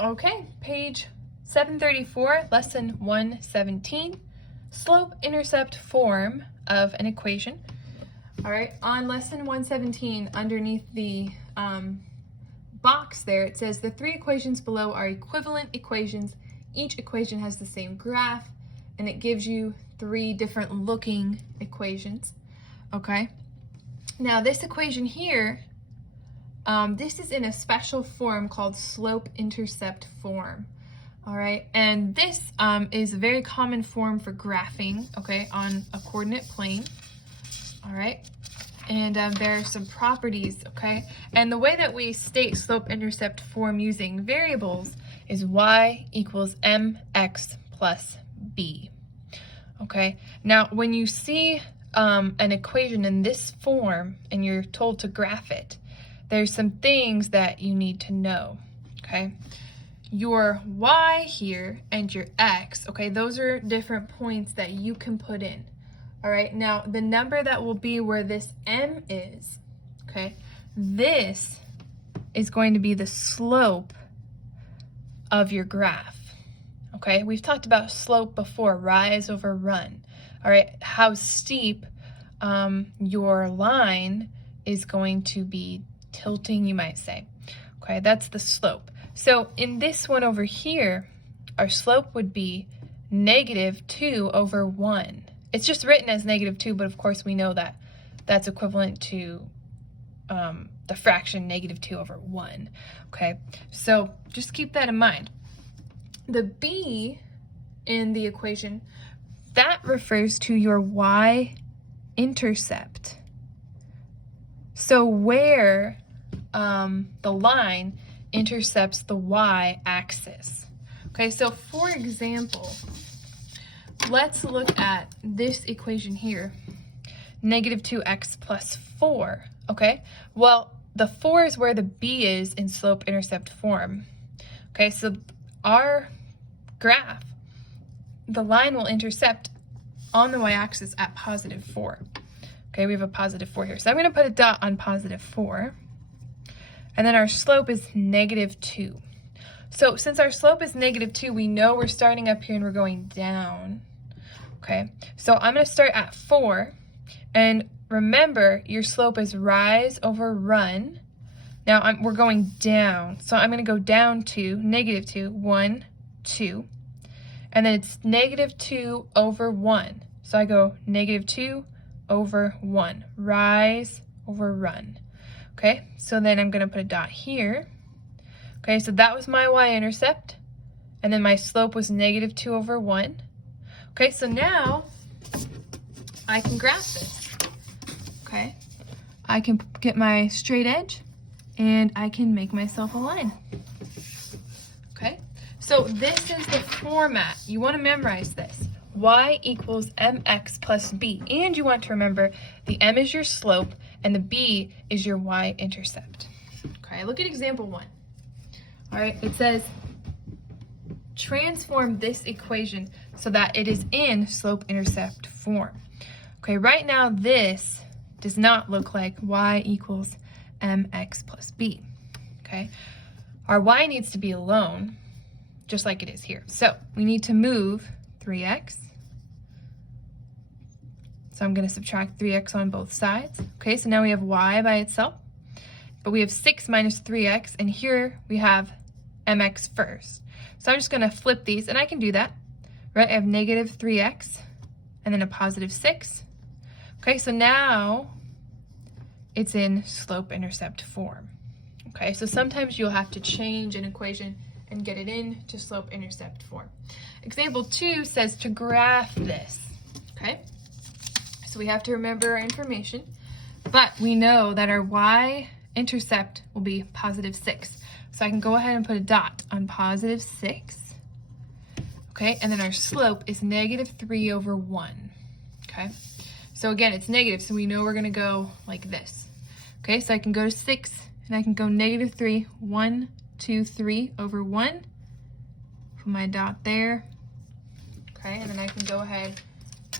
Okay, page 734, lesson 117, slope intercept form of an equation. All right, on lesson 117, underneath the box there, it says the three equations below are equivalent equations. Each equation has the same graph, and it gives you three different looking equations. Okay, now this equation here, this is in a special form called slope intercept form. All right, and this is a very common form for graphing, okay, on a coordinate plane. All right, and there are some properties, okay, and the way that we state slope intercept form using variables is y equals mx plus b. Okay, now when you see an equation in this form and you're told to graph it, there's some things that you need to know. Okay, your y here and your x, okay, those are different points that you can put in. All right, now the number that will be where this m is, okay, this is going to be the slope of your graph. Okay, we've talked about slope before, rise over run. All right, how steep your line is going to be tilting, you might say. Okay, that's the slope. So in this one over here, our slope would be -2 over 1. It's just written as -2, but of course we know that that's equivalent to the fraction -2 over 1. Okay, so just keep that in mind. The b in the equation, that refers to your y-intercept. So where the line intercepts the y-axis. Okay, so for example, let's look at this equation here, -2x plus 4, okay? Well, the 4 is where the b is in slope intercept form. Okay, so our graph, the line will intercept on the y-axis at +4. Okay, we have a +4 here. So I'm going to put a dot on +4. And then our slope is -2. So since our slope is -2, we know we're starting up here and we're going down. Okay, so I'm going to start at 4. And remember, your slope is rise over run. Now we're going down. So I'm going to go down to -2, 1, 2. And then it's -2 over 1. So I go -2 over 1. Rise over run. Okay, so then I'm going to put a dot here. Okay, so that was my y-intercept. And then my slope was -2 over 1. Okay, so now I can graph this. Okay, I can get my straight edge and I can make myself a line. Okay, so this is the format. You want to memorize this. Y equals mx plus b. And you want to remember the m is your slope and the b is your y-intercept. Okay, look at example 1. All right, it says transform this equation so that it is in slope-intercept form. Okay, right now this does not look like y equals mx plus b. Okay, our y needs to be alone, just like it is here. So we need to move 3x. So I'm going to subtract 3x on both sides. Okay, so now we have y by itself, but we have 6 minus 3x, and here we have mx first. So I'm just going to flip these, and I can do that, right? I have -3x, and then a +6. Okay, so now it's in slope-intercept form. Okay, so sometimes you'll have to change an equation and get it into slope-intercept form. Example 2 says to graph this, okay? So we have to remember our information, but we know that our y-intercept will be +6. So I can go ahead and put a dot on +6. Okay, and then our slope is -3 over 1. Okay, so again, it's negative, so we know we're going to go like this. Okay, so I can go to 6, and I can go -3, 1, 2, 3 over 1. Put my dot there. Okay, and then I can go ahead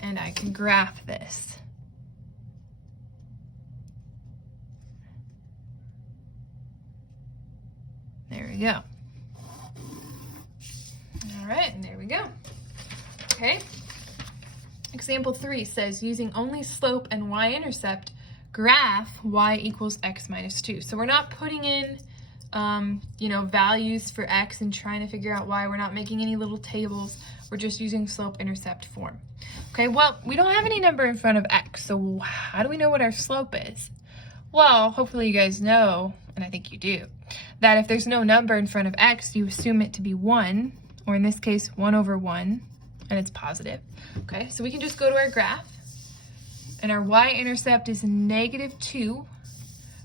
and I can graph this. There we go. right, and there we go. Okay. Example 3 says, using only slope and y-intercept, graph y equals x minus 2. So we're not putting in, values for x and trying to figure out y. We're not making any little tables. We're just using slope-intercept form. Okay, well, we don't have any number in front of x, so how do we know what our slope is? Well, hopefully you guys know, and I think you do, that if there's no number in front of x, you assume it to be 1, or in this case, 1 over 1, and it's positive. Okay, so we can just go to our graph, and our y-intercept is -2,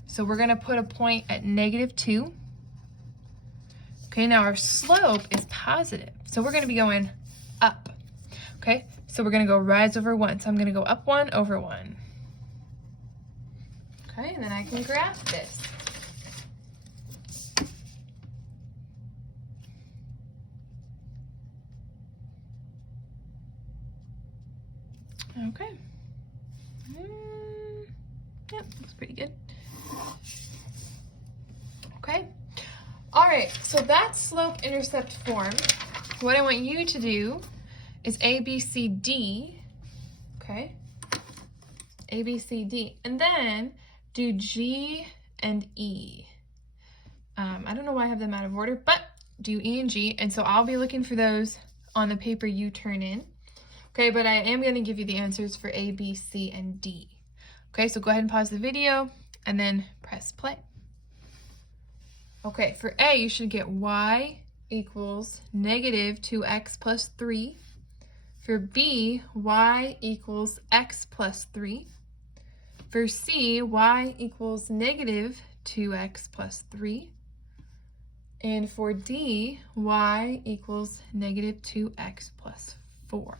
so we're going to put a point at -2. Okay, now our slope is positive, so we're going to be going up. Okay, so we're going to go rise over 1, so I'm going to go up 1 over 1. Okay, and then I can graph this. Okay. Yep, looks pretty good. Okay. All right, so that's slope-intercept form. What I want you to do is A, B, C, D. Okay. A, B, C, D. And then do G and E. I don't know why I have them out of order, but do E and G. And so I'll be looking for those on the paper you turn in. Okay, but I am going to give you the answers for A, B, C, and D. Okay, so go ahead and pause the video and then press play. Okay, for A, you should get y equals -2x plus 3. For B, y equals x plus 3. For C, y equals -2x plus 3. And for D, y equals -2x plus 4.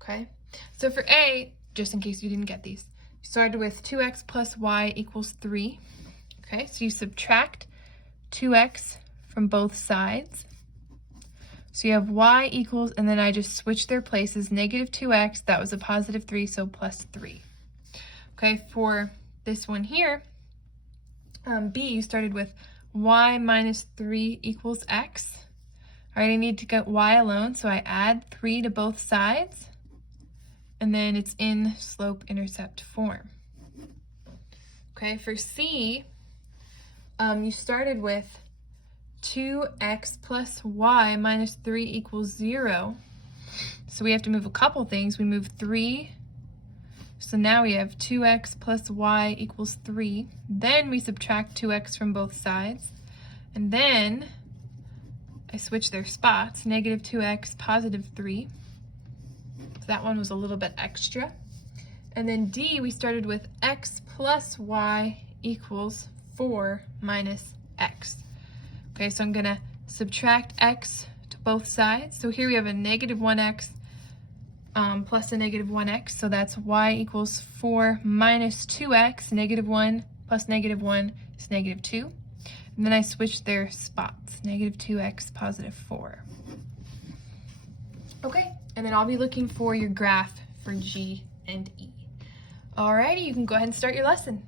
Okay, so for A, just in case you didn't get these, you started with 2x plus y equals 3. Okay, so you subtract 2x from both sides. So you have y equals, and then I just switched their places, -2x, that was a positive 3, so plus 3. Okay, for this one here, B, you started with y minus 3 equals x. All right, I need to get y alone, so I add 3 to both sides, and then it's in slope-intercept form. Okay, for C, you started with 2x plus y minus 3 equals 0. So we have to move a couple things. We move 3. So now we have 2x plus y equals 3. Then we subtract 2x from both sides. And then I switch their spots, -2x, positive 3. So that one was a little bit extra. And then D, we started with x plus y equals 4 minus x. Okay, so I'm going to subtract x to both sides. So here we have a -1x plus a -1x. So that's y equals 4 minus 2x. -1 plus -1 is -2. And then I switch their spots. -2x, positive 4. Okay, and then I'll be looking for your graph for G and E. Alrighty, you can go ahead and start your lesson.